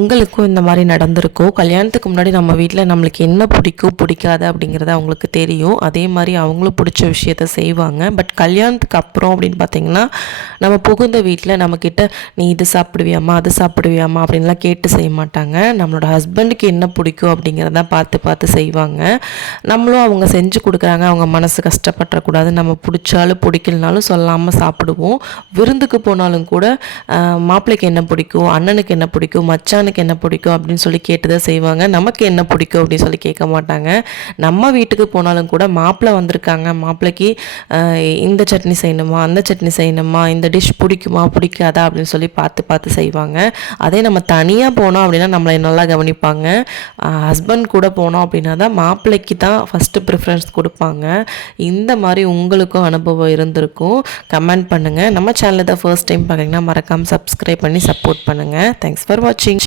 உங்களுக்கும் இந்த மாதிரி நடந்திருக்கும். கல்யாணத்துக்கு முன்னாடி நம்ம வீட்டில் நம்மளுக்கு என்ன பிடிக்கும் பிடிக்காது அப்படிங்கிறது அவங்களுக்கு தெரியும். அதே மாதிரி அவங்களும் பிடிச்ச விஷயத்த செய்வாங்க. பட் கல்யாணத்துக்கு அப்புறம் அப்படின்னு பார்த்திங்கன்னா நம்ம புகுந்த வீட்டில் நம்மக்கிட்ட நீ இது சாப்பிடுவியாம்மா அது சாப்பிடுவியாம்மா அப்படின்லாம் கேட்டு செய்ய மாட்டாங்க. நம்மளோட ஹஸ்பண்டுக்கு என்ன பிடிக்கும் அப்படிங்கிறத பார்த்து பார்த்து செய்வாங்க. நம்மளும் அவங்க செஞ்சு கொடுக்குறாங்க, அவங்க மனசு கஷ்டப்படக்கூடாது, நம்ம பிடிச்சாலும் பிடிக்கலனாலும் சொல்லாமல் சாப்பிடுவோம். விருந்துக்கு போனாலும் கூட மாப்பிள்ளைக்கு என்ன பிடிக்கும், அண்ணனுக்கு என்ன பிடிக்கும், மச்சானுக்கு என்ன பிடிக்கும் அப்படின்னு சொல்லி கேட்டு தான் செய்வாங்க. நமக்கு என்ன பிடிக்கும் அப்படின்னு சொல்லி கேட்க மாட்டாங்க. நம்ம வீட்டுக்கு போனாலும் கூட மாப்பிள்ளை வந்திருக்காங்க, மாப்பிள்ளைக்கு இந்த சட்னி செய்யணுமா அந்த சட்னி செய்யணுமா, இந்த டிஷ் பிடிக்குமா பிடிக்காதா அப்படின்னு சொல்லி பார்த்து பார்த்து செய்வாங்க. அதே நம்ம தனியாக போனோம் அப்படின்னா நம்மளை நல்லா கவனிப்பாங்க. ஹஸ்பண்ட் கூட போனோம் அப்படின்னா தான் மாப்பிள்ளைக்கு தான் ஃபஸ்ட்டு ப்ரிஃபரன்ஸ் கொடுப்பாங்க. இந்த மாதிரி உங்களுக்கும் அனுபவம் இருந்திருக்கும். கமெண்ட் பண்ணுங்கள். நம்ம சேனலை தான் ஃபர்ஸ்ட் டைம் பார்க்குறீங்கன்னா மறக்காமல் சப்ஸ்கிரைப் பண்ணி சப்போர்ட் பண்ணுங்கள். தேங்க்ஸ் ஃபார் வாட்சிங்.